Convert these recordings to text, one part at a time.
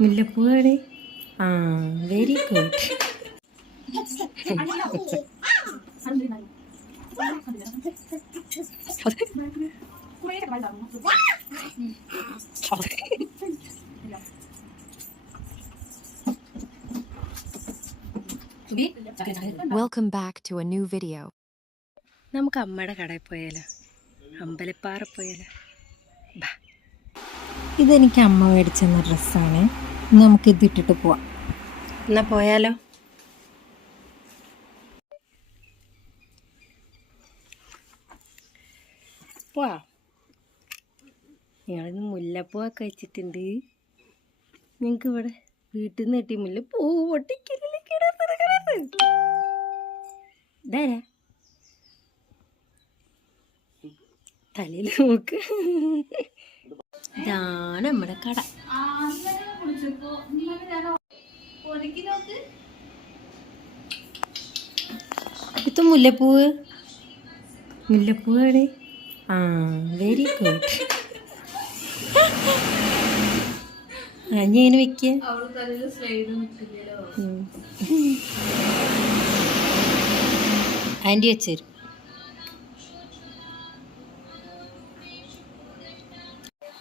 മുല്ലപ്പൂവാണ്. ആ, very good. Welcome back to a new video. നമുക്ക് അമ്മയുടെ കടയിൽ പോയാലോ? അമ്പലപ്പാറ പോയാലോ? ഇതെനിക്ക് അമ്മ മേടിച്ചെന്ന ഡ്രസ്സാണ്. നമുക്കിത് ഇട്ടിട്ട് പോവാം. എന്നാ പോയാലോ? പോവാ. ഞങ്ങളിന്ന് മുല്ലപ്പൂവൊക്കെ വെച്ചിട്ടുണ്ട്. ഞങ്ങൾക്ക് ഇവിടെ വീട്ടിൽ നിന്ന് കിട്ടിയ മുല്ലപ്പൂ പൊട്ടിക്കലിൽ കിടന്നത് ഇതാരാ തലയിൽ നോക്ക്. ഇതാണ് നമ്മുടെ കട. ഇത് മുല്ലപ്പൂവ്. മുല്ലപ്പൂവാണ്. ആ, വെരി ഗുഡ്. ഞാൻ വെക്ക ആൻറ്റി വെച്ചേരും.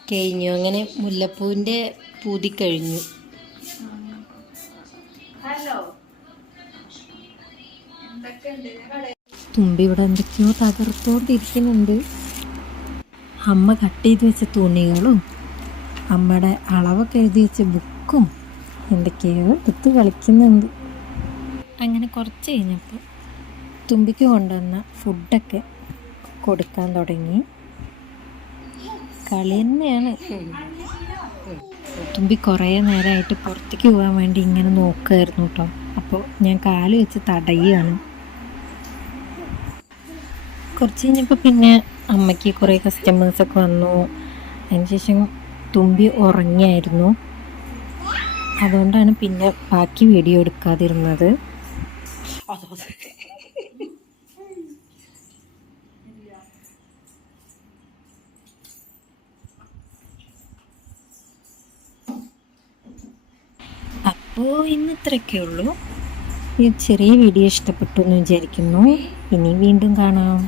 കഴിഞ്ഞു. അങ്ങനെ മുല്ലപ്പൂവിൻ്റെ പൂതി കഴിഞ്ഞു. തുമ്പി ഇവിടെ എന്തൊക്കെയോ തകർത്തോണ്ടിരിക്കുന്നുണ്ട്. അമ്മ കട്ട് ചെയ്ത് വെച്ച തുണികളും അമ്മയുടെ അളവൊക്കെ എഴുതി വെച്ച ബുക്കും എന്തൊക്കെയോ എടുത്ത് കളിക്കുന്നുണ്ട്. അങ്ങനെ കുറച്ച് കഴിഞ്ഞപ്പോൾ തുമ്പിക്ക് കൊണ്ടുവന്ന ഫുഡൊക്കെ കൊടുക്കാൻ തുടങ്ങി. കളി തന്നെയാണ്. തുമ്പി കുറേ നേരമായിട്ട് പുറത്തേക്ക് പോകാൻ വേണ്ടി ഇങ്ങനെ നോക്കുമായിരുന്നു കേട്ടോ. അപ്പോൾ ഞാൻ കാല് വെച്ച് തടയുകയാണ്. കുറച്ച് കഴിഞ്ഞപ്പോൾ പിന്നെ അമ്മയ്ക്ക് കുറേ കസ്റ്റമേഴ്സൊക്കെ വന്നു. അതിനുശേഷം തുമ്പി ഉറങ്ങിയായിരുന്നു. അതുകൊണ്ടാണ് പിന്നെ ബാക്കി വീഡിയോ എടുക്കാതിരുന്നത്. അപ്പോൾ ഇന്ന് ഇത്രയൊക്കെ ഉള്ളൂ. ഈ ചെറിയ വീഡിയോ ഇഷ്ടപ്പെട്ടു എന്ന് വിചാരിക്കുന്നു. ഇനി വീണ്ടും കാണാം.